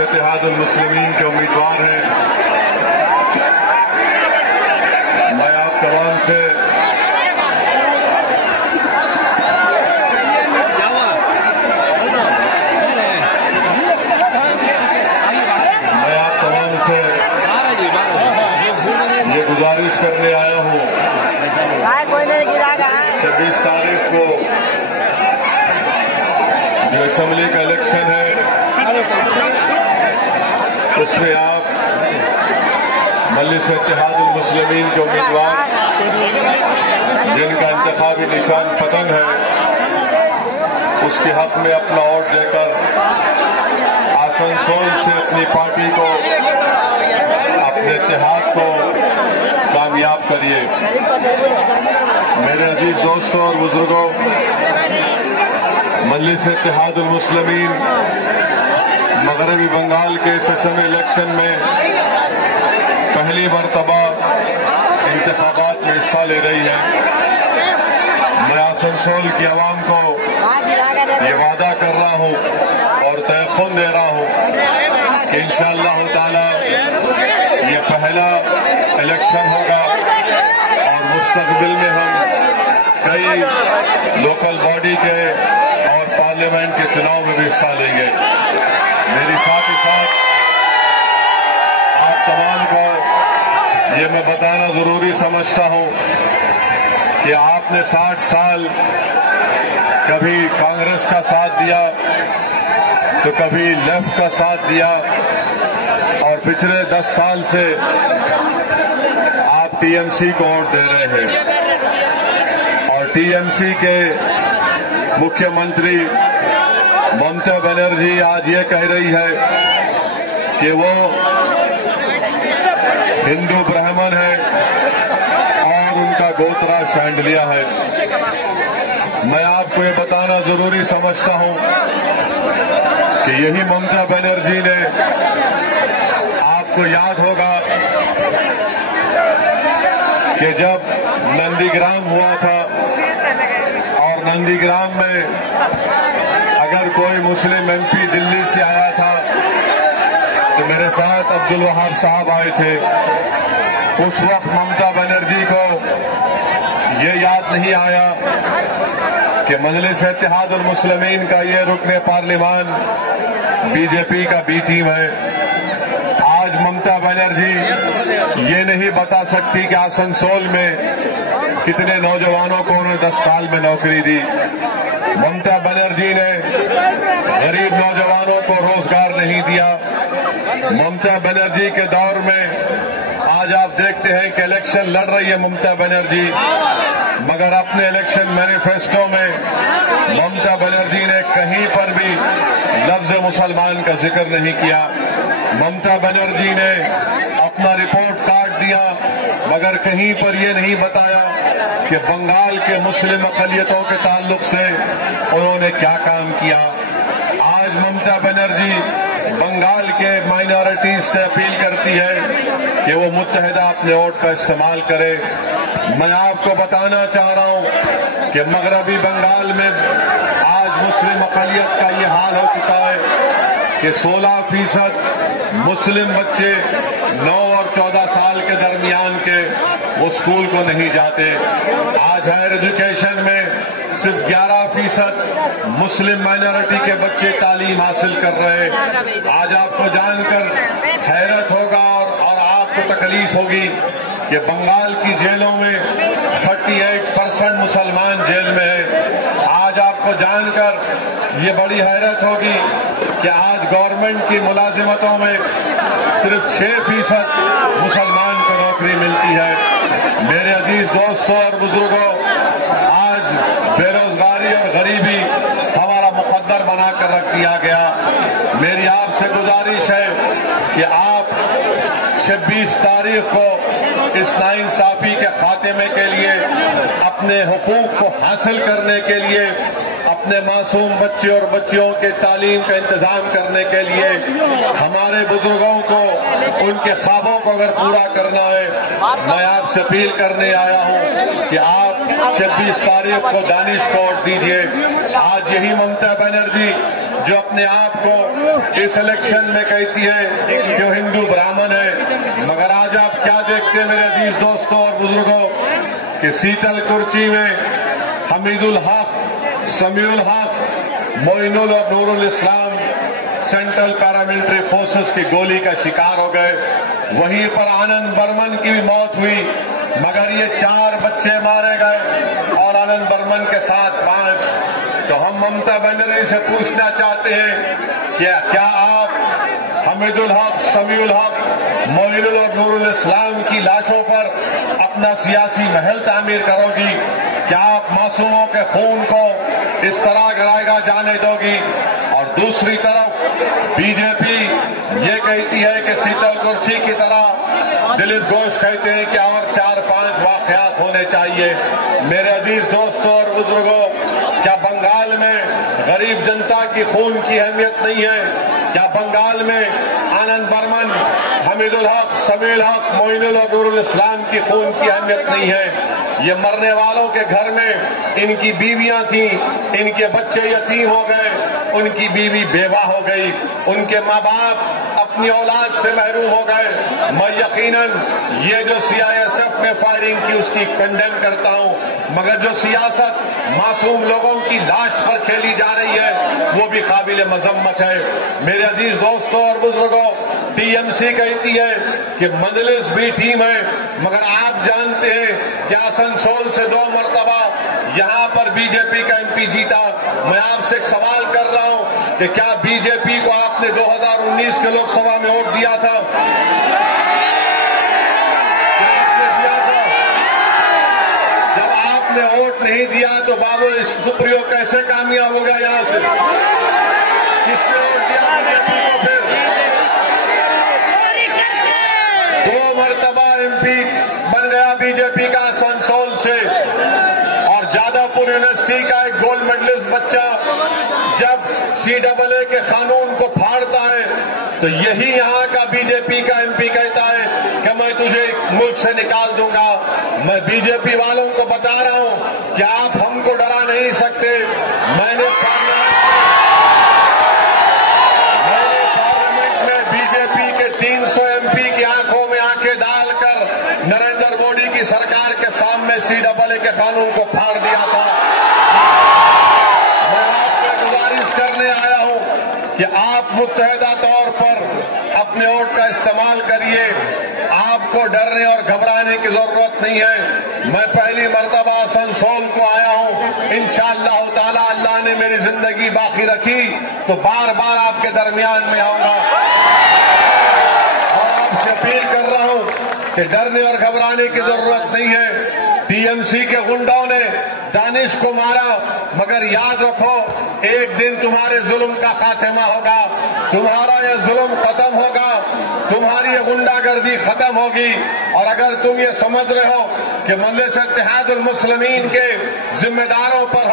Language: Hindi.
इत्तेहादुल मुस्लिमीन के उम्मीदवार हैं। मैं आप तमाम से ये गुजारिश करने आया हूँ 26 तारीख को जो असेंबली का इलेक्शन है उसमें आप मजलिस इत्तेहादुल मुस्लिमीन के उम्मीदवार जिनका इंतखाबी निशान पतंग है उसके हक में अपना वोट देकर आसनसोल से अपनी पार्टी को अपने इत्तेहाद को कामयाब करिए। मेरे अजीज दोस्तों और बुजुर्गों, मजलिस इत्तेहादुल मुस्लिमीन मगरबी बंगाल के इस असेंबली इलेक्शन में पहली मरतबा इंतखाबात में हिस्सा ले रही है। मैं आसनसोल की आवाम को ये वादा कर रहा हूँ और तयक़ुन दे रहा हूँ कि इंशाअल्लाह ताला ये पहला इलेक्शन होगा और मुस्तकबिल में हम कई लोकल बॉडी के और पार्लियामेंट के चुनाव में भी हिस्सा लेंगे। मेरी साथ ही साथ आप तमाम को ये मैं बताना जरूरी समझता हूं कि आपने 60 साल कभी कांग्रेस का साथ दिया तो कभी लेफ्ट का साथ दिया और पिछले 10 साल से आप टीएमसी को वोट दे रहे हैं और टीएमसी के मुख्यमंत्री ममता बनर्जी आज ये कह रही है कि वो हिंदू ब्राह्मण है और उनका गोत्रा शांडलिया है। मैं आपको ये बताना जरूरी समझता हूं कि यही ममता बनर्जी ने, आपको याद होगा कि जब नंदीग्राम हुआ था और नंदीग्राम में अगर कोई मुस्लिम एमपी दिल्ली से आया था तो मेरे साथ अब्दुल वहाब साहब आए थे। उस वक्त ममता बनर्जी को ये याद नहीं आया कि मजलिस इत्तेहादुल मुस्लिमीन का ये रुकने पार्लिमान बीजेपी का बी टीम है। आज ममता बनर्जी ये नहीं बता सकती कि आसनसोल में कितने नौजवानों को उन्होंने 10 साल में नौकरी दी। ममता बनर्जी ने गरीब नौजवानों को रोजगार नहीं दिया। ममता बनर्जी के दौर में आज आप देखते हैं कि इलेक्शन लड़ रही है ममता बनर्जी, मगर अपने इलेक्शन मैनिफेस्टो में ममता बनर्जी ने कहीं पर भी लफ्ज मुसलमान का जिक्र नहीं किया। ममता बनर्जी ने अपना रिपोर्ट कार्ड दिया मगर कहीं पर यह नहीं बताया कि बंगाल के मुस्लिम अक़लियतों के ताल्लुक से उन्होंने क्या काम किया। आज ममता बनर्जी बंगाल के माइनॉरिटीज से अपील करती है कि वो मुत्तहिदा अपने वोट का इस्तेमाल करे। मैं आपको बताना चाह रहा हूं कि मगरबी बंगाल में आज मुस्लिम अक़लियत का ये हाल हो चुका है कि 16% मुस्लिम बच्चे 9 और 14 साल के दरमियान के वो स्कूल को नहीं जाते। आज हायर एजुकेशन में सिर्फ 11% मुस्लिम माइनॉरिटी के बच्चे तालीम हासिल कर रहे हैं। आज आपको जानकर हैरत होगा और आपको तकलीफ होगी कि बंगाल की जेलों में 38% मुसलमान जेल में है। आज आपको जानकर ये बड़ी हैरत होगी कि आज गवर्नमेंट की मुलाजिमतों में सिर्फ 6% मुसलमान को नौकरी मिलती है। मेरे अजीज दोस्तों और बुजुर्गों, आज बेरोजगारी और गरीबी हमारा मुकद्दर बनाकर रख दिया गया। मेरी आपसे गुजारिश है कि आप 26 तारीख को इस नाइंसाफी के खात्मे के लिए, अपने हुकूक को हासिल करने के लिए, अपने मासूम बच्चे और बच्चियों के तालीम का इंतजाम करने के लिए, हमारे बुजुर्गों को उनके ख्वाबों को अगर पूरा करना है, मैं आपसे अपील करने आया हूं कि आप 26 तारीख को दानिश को वोट दीजिए। आज यही ममता बनर्जी जो अपने आप को इस इलेक्शन में कहती है कि वो हिंदू ब्राह्मण है। मगर आज आप क्या देखते हैं मेरे अजीज दोस्तों और बुजुर्गों कि शीतल कुर्सी में हमीदुल हक, समीउल हक, मोइनुल और नूरुल इस्लाम सेंट्रल पैरामिलिट्री फोर्सेस की गोली का शिकार हो गए। वहीं पर आनंद बर्मन की भी मौत हुई, मगर ये 4 बच्चे मारे गए और आनंद बर्मन के साथ 5। तो हम ममता बनर्जी से पूछना चाहते हैं कि क्या आप हमीदुल हक, समीउल हक, मोइनुल और नूरुल इस्लाम की लाशों पर अपना सियासी महल तामीर करोगी? क्या आप मासूमों के खून को इस तरह गिराएगा जाने दोगी? और दूसरी तरफ बीजेपी ये कहती है कि शीतल कुर्सी की तरह दिलीप घोष कहते हैं कि और 4-5 वाकयात होने चाहिए। मेरे अजीज दोस्तों और बुजुर्गों, क्या बंगाल में गरीब जनता की खून की अहमियत नहीं है? क्या बंगाल में आनंद बर्मन, हमीदुल हक, समीउल हक, मोइनुल और नूरुल इस्लाम की खून की अहमियत नहीं है? ये मरने वालों के घर में इनकी बीवियां थी, इनके बच्चे यतीम हो गए, उनकी बीवी बेवा हो गई, उनके माँ बाप अपनी औलाद से महरूम हो गए। मैं यकीनन ये जो सीआईएसएफ ने फायरिंग की उसकी कंडेम करता हूं, मगर जो सियासत मासूम लोगों की लाश पर खेली जा रही है वो भी काबिल मजम्मत है। मेरे अजीज दोस्तों और बुजुर्गों, टीएमसी कहती है कि मजलिस भी टीम है, मगर आप जानते हैं कि आसनसोल से 2 मरतबा यहाँ पर बीजेपी का एमपी जीता। मैं आपसे एक सवाल कर रहा हूँ कि क्या बीजेपी को आपने 2019 के लोकसभा में वोट दिया था? क्या आपने दिया था? जब आपने वोट नहीं दिया तो बाबू सुप्रियो कैसे कामयाब हो गया यहाँ से? किसने वोट दिया बीजेपी को? फिर 2 मरतबा एमपी बन गया बीजेपी का आसनसोल से। और जादवपुर यूनिवर्सिटी का एक गोल्ड मेडलिस्ट बच्चा जब CAA के कानून को फाड़ता है तो यही यहाँ का बीजेपी का एमपी कहता है कि मैं तुझे मुल्क से निकाल दूंगा। मैं बीजेपी वालों को बता रहा हूँ कि आप हमको डरा नहीं सकते। मैंने पार्लियामेंट में बीजेपी के 300 एमपी की आंखों में आंखें डालकर नरेंद्र मोदी की सरकार के सामने CAA के कानून को फाड़ दिया था। मैं आपसे गुजारिश करने आया हूं कि आप मुत्तहदा तौर पर अपने वोट का इस्तेमाल करिए। आपको डरने और घबराने की जरूरत नहीं है। मैं पहली मर्तबा आसनसोल को आया हूं। इंशाअल्लाह ताला अल्लाह ने मेरी जिंदगी बाकी रखी तो बार बार आपके दरमियान में आऊंगा और आपसे अपील कर रहा हूं कि डरने और घबराने की जरूरत नहीं है। टीएमसी के गुंडों ने दानिश को मारा, मगर याद रखो एक दिन तुम्हारे जुल्म का खात्मा होगा, तुम्हारा ये जुल्म खत्म होगा, तुम्हारी ये गुंडागर्दी खत्म होगी। और अगर तुम ये समझ रहे हो कि मजलिस इत्तेहादुल मुस्लिमीन के जिम्मेदारों पर